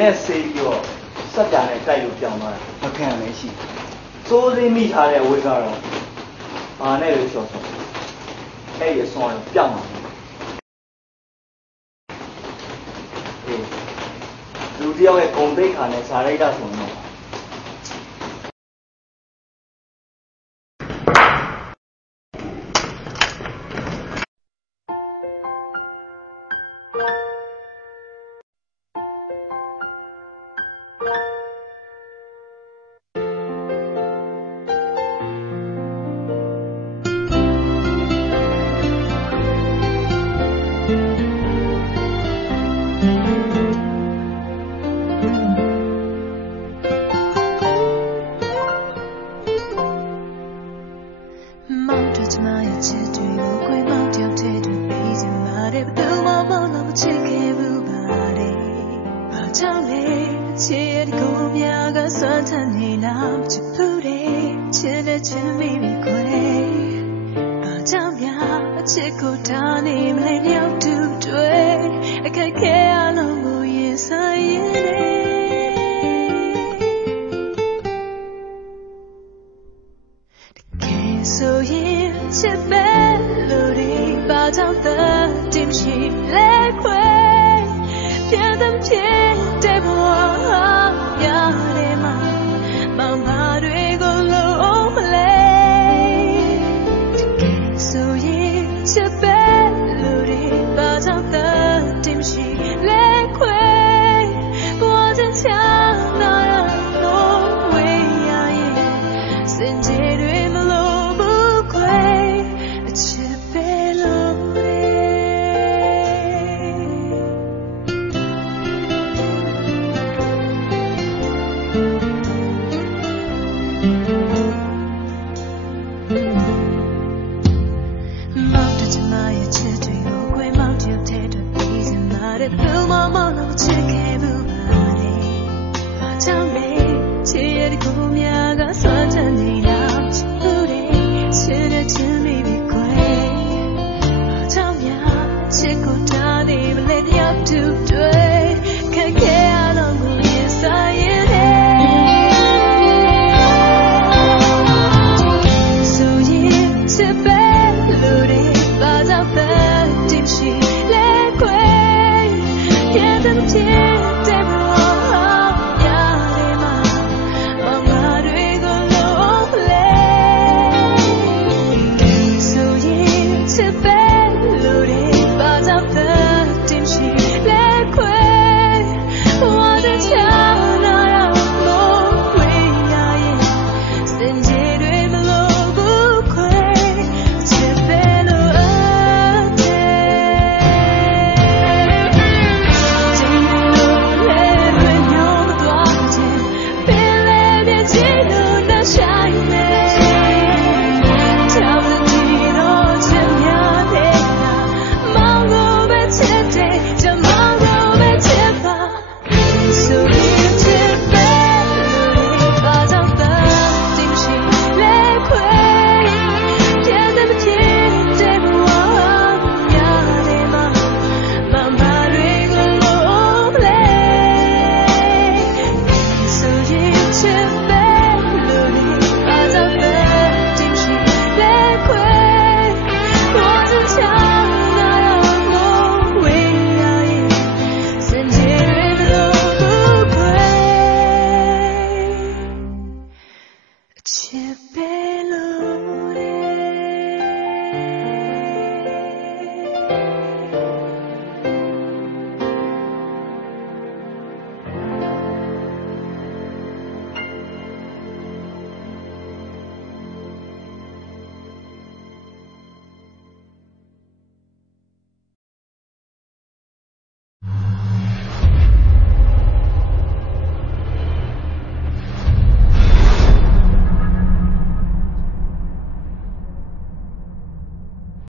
နဲ့ဆေးပြီးတော့စက်တာနဲ့တိုက်လို့ပြောင်းသွားတာမခံလည်းရှိစိုးသေးမိထားတဲ့ဝိကတော့ဘာနဲ့လို့ပြောဆိုအဲ့ဒီအစွမ်းတော့ပြောင်းသွားတယ်အေးလူတစ်ယောက်ရဲ့ဂုံတိတ်ခါနဲ့ဇာရိတ်တာဆိုရင် ချမရဲ့ချစ်တွေကိုကိုယ်မောင်တယောက်တည်းတွေ့ပြီးစမှာတဲ့ဘယ်သူမှမလို့မချစ်ခဲ့ဘူးပါလေ။ဘာကြောင့်လဲချစ်ရတဲ့ကိုများကစွမ်းထနေလားမချစ်ဘူးတဲ့ချစ်တဲ့ချစ်မိပြီခွေ။ဘာကြောင့်များအချစ်ကိုတားနေမလဲမြောက်တူတွေ့အခက်ခဲအလုံးကိုရင်ဆိုင်ရတဲ့ကဲဆိုရ င်ချစ်ပဲလူတွေပါကြောင့်တ မောင်တချမရဲ့ 洁白